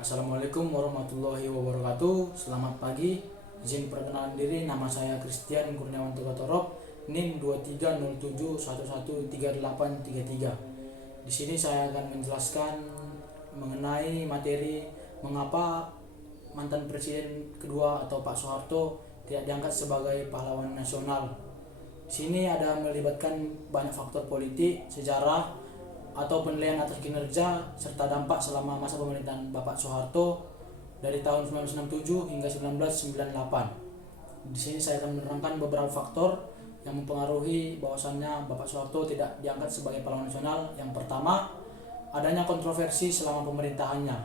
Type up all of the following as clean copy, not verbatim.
Assalamualaikum warahmatullahi wabarakatuh. Selamat pagi. Izin perkenalan diri, nama saya Christian Kurniawan Tugatorop, NIM 2307113833. Di sini saya akan menjelaskan mengenai materi mengapa mantan presiden kedua atau Pak Soeharto tidak diangkat sebagai pahlawan nasional. Di sini ada melibatkan banyak faktor politik, sejarah, atau penilaian atas kinerja serta dampak selama masa pemerintahan Bapak Soeharto dari tahun 1967 hingga 1998. Di sini saya akan menerangkan beberapa faktor yang mempengaruhi bahwasannya Bapak Soeharto tidak diangkat sebagai pahlawan nasional. Yang pertama, adanya kontroversi selama pemerintahannya,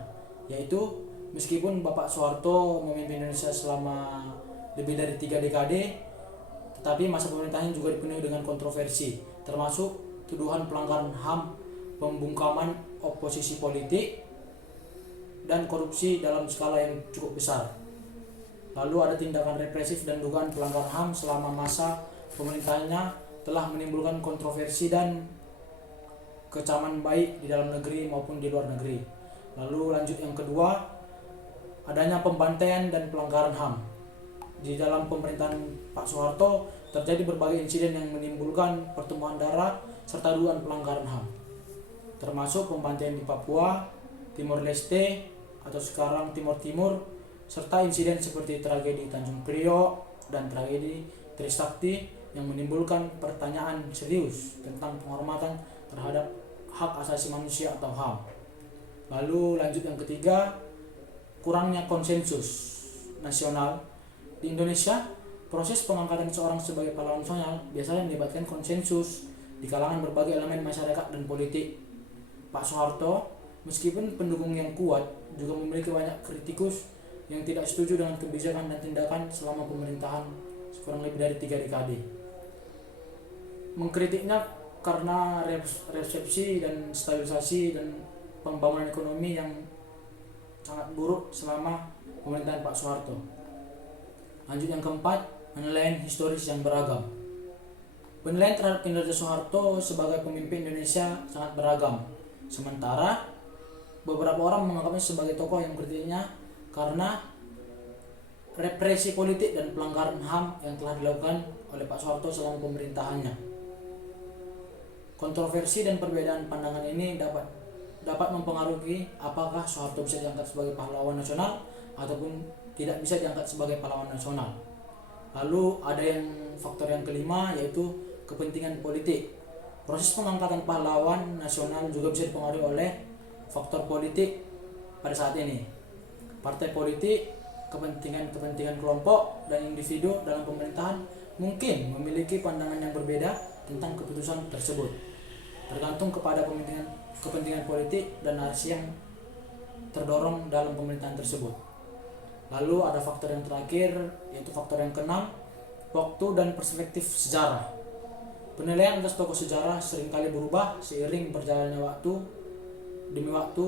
yaitu meskipun Bapak Soeharto memimpin Indonesia selama lebih dari 3 dekade, tetapi masa pemerintahannya juga dipenuhi dengan kontroversi, termasuk tuduhan pelanggaran HAM, pembungkaman oposisi politik, dan korupsi dalam skala yang cukup besar. Lalu ada tindakan represif dan dugaan pelanggaran HAM selama masa pemerintahannya telah menimbulkan kontroversi dan kecaman baik di dalam negeri maupun di luar negeri. Lalu lanjut yang kedua, adanya pembantaian dan pelanggaran HAM. Di dalam pemerintahan Pak Soeharto terjadi berbagai insiden yang menimbulkan pertumpahan darah serta dugaan pelanggaran HAM, termasuk pembantaian di Papua, Timor Leste atau sekarang Timor Timur, serta insiden seperti tragedi Tanjung Priok dan tragedi Trisakti yang menimbulkan pertanyaan serius tentang penghormatan terhadap hak asasi manusia atau HAM. Lalu lanjut yang ketiga, kurangnya konsensus nasional. Di Indonesia, proses pengangkatan seorang sebagai pahlawan nasional biasanya melibatkan konsensus di kalangan berbagai elemen masyarakat dan politik. Pak Soeharto, meskipun pendukung yang kuat, juga memiliki banyak kritikus yang tidak setuju dengan kebijakan dan tindakan selama pemerintahan kurang lebih dari 3 dekade. Mengkritiknya karena resepsi dan stabilisasi dan pembangunan ekonomi yang sangat buruk selama pemerintahan Pak Soeharto. Lanjut yang keempat, penilaian historis yang beragam. Penilaian terhadap kinerja Soeharto sebagai pemimpin Indonesia sangat beragam. Sementara beberapa orang menganggapnya sebagai tokoh yang kritiknya karena represi politik dan pelanggaran HAM yang telah dilakukan oleh Pak Soeharto selama pemerintahannya. Kontroversi dan perbedaan pandangan ini dapat mempengaruhi apakah Soeharto bisa diangkat sebagai pahlawan nasional ataupun tidak bisa diangkat sebagai pahlawan nasional. Lalu ada faktor yang kelima, yaitu kepentingan politik. Proses pengangkatan pahlawan nasional juga bisa dipengaruhi oleh faktor politik pada saat ini. Partai politik, kepentingan kelompok, dan individu dalam pemerintahan mungkin memiliki pandangan yang berbeda tentang keputusan tersebut, tergantung kepada kepentingan politik dan narasi yang terdorong dalam pemerintahan tersebut. Lalu ada faktor yang terakhir, yaitu faktor yang keenam, waktu dan perspektif sejarah. Penilaian atas tokoh sejarah seringkali berubah seiring berjalannya waktu demi waktu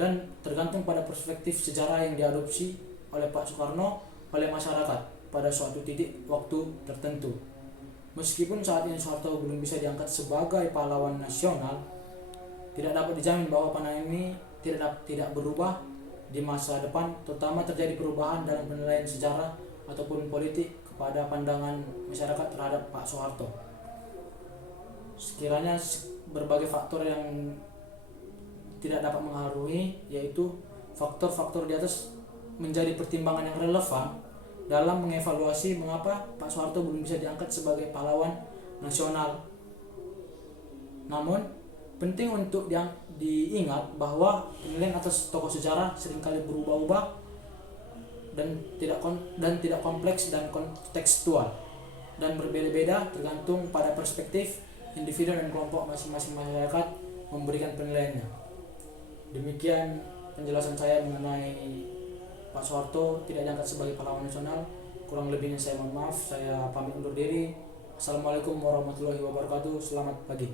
dan tergantung pada perspektif sejarah yang diadopsi oleh Pak Soekarno oleh masyarakat pada suatu titik waktu tertentu. Meskipun saat ini Soeharto belum bisa diangkat sebagai pahlawan nasional, tidak dapat dijamin bahwa pandangan ini tidak berubah di masa depan, terutama terjadi perubahan dalam penilaian sejarah ataupun politik kepada pandangan masyarakat terhadap Pak Soeharto. Sekiranya berbagai faktor yang tidak dapat mengaruhi, yaitu faktor-faktor di atas menjadi pertimbangan yang relevan dalam mengevaluasi mengapa Pak Soeharto belum bisa diangkat sebagai pahlawan nasional. Namun penting untuk diingat bahwa penilaian atas tokoh sejarah seringkali berubah-ubah dan tidak kompleks dan kontekstual dan berbeda-beda tergantung pada perspektif individu dan kelompok masing-masing masyarakat memberikan penilaiannya. Demikian penjelasan saya mengenai Pak Soeharto tidak diangkat sebagai pahlawan nasional. Kurang lebihnya saya mohon maaf. Saya pamit undur diri. Assalamualaikum warahmatullahi wabarakatuh. Selamat pagi.